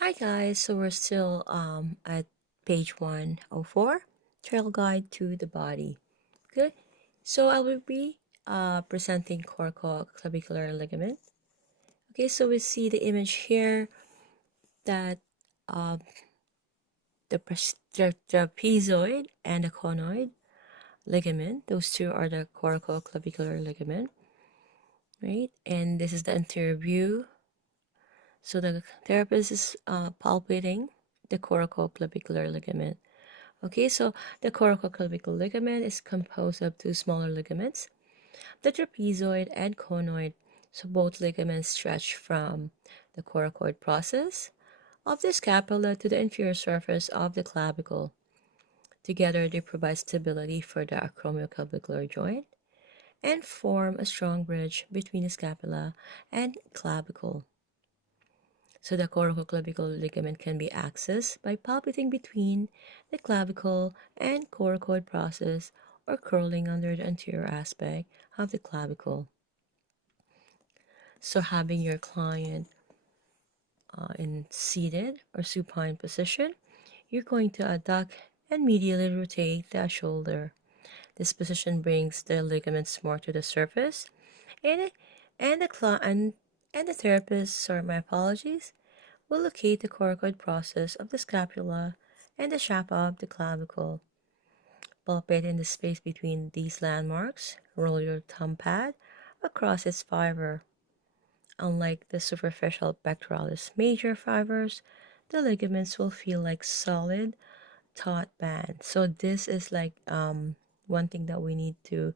Hi guys, so we're still at page 104, Trail Guide to the Body. Good. So I will be presenting coracoclavicular ligament. Okay, so we see the image here that uh, the trapezoid and the conoid ligament, those two are the coracoclavicular ligament, right? And this is the anterior view. So the therapist is palpating the coracoclavicular ligament. Okay, so the coracoacromial ligament is composed of two smaller ligaments, the trapezoid and conoid. So both ligaments stretch from the coracoid process of the scapula to the inferior surface of the clavicle. Together, they provide stability for the acromioclavicular joint and form a strong bridge between the scapula and clavicle. So the coracoclavicular ligament can be accessed by palpating between the clavicle and coracoid process or curling under the anterior aspect of the clavicle. So having your client in seated or supine position, you're going to adduct and medially rotate the shoulder. This position brings the ligaments more to the surface, and and the and the therapist, sorry, my apologies, will locate the coracoid process of the scapula and the shaft of the clavicle. Palpate in the space between these landmarks. Roll your thumb pad across its fiber. Unlike the superficial pectoralis major fibers, the ligaments will feel like solid taut band. So this is like one thing that we need to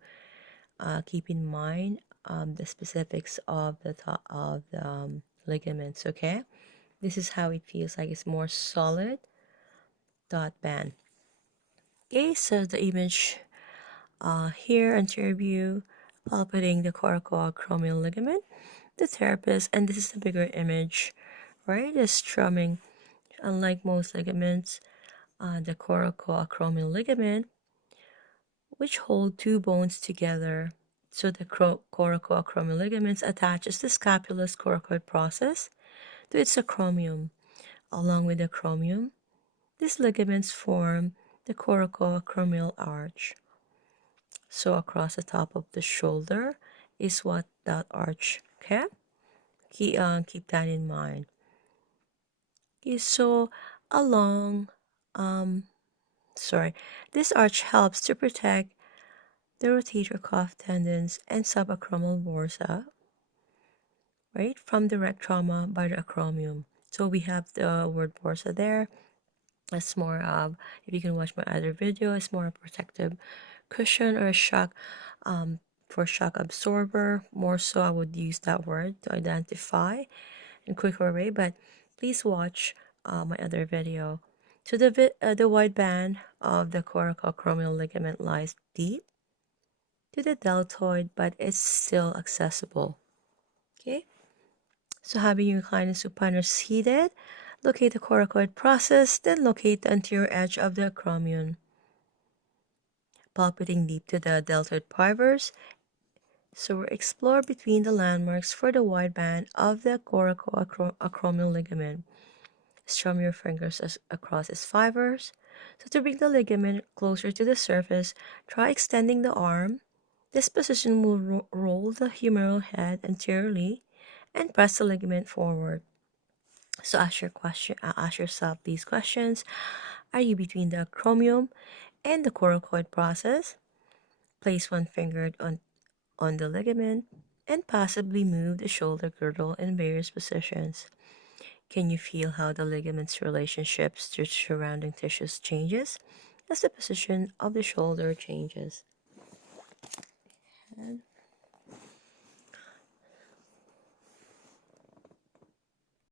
keep in mind, the specifics of the ligaments. Okay, this is how it feels like. It's more solid dot band. Okay, so the image here, anterior view, palpating the coracoacromial ligament, the therapist, and this is the bigger image, right? The strumming. Unlike most ligaments, the coracoacromial ligament, which hold two bones together. So the coracoacromial ligaments attaches the scapula's coracoid process to its acromion. Along with the acromion, these ligaments form the coracoacromial arch. So across the top of the shoulder is what that arch, okay? Keep that in mind. Okay, so along, um, sorry, this arch helps to protect the rotator cuff tendons and subacromial bursa, right, from direct trauma by the acromion. So we have the word bursa there. It's more of, if you can watch my other video, it's more a protective cushion or a shock, for shock absorber. More so, I would use that word to identify in quicker way. But please watch my other video. So the wide band of the coracoacromial ligament lies deep to the deltoid, but it's still accessible. Okay. So having your client supine or seated, locate the coracoid process, then locate the anterior edge of the acromion. Palpating deep to the deltoid fibers, so we explore between the landmarks for the wide band of the coracoacromial ligament. Strum your fingers across its fibers. So to bring the ligament closer to the surface, try extending the arm. This position will roll the humeral head anteriorly and press the ligament forward. So ask yourself these questions. Are you between the acromion and the coracoid process? Place one finger on the ligament and possibly move the shoulder girdle in various positions. Can you feel how the ligament's relationships to surrounding tissues changes as the position of the shoulder changes?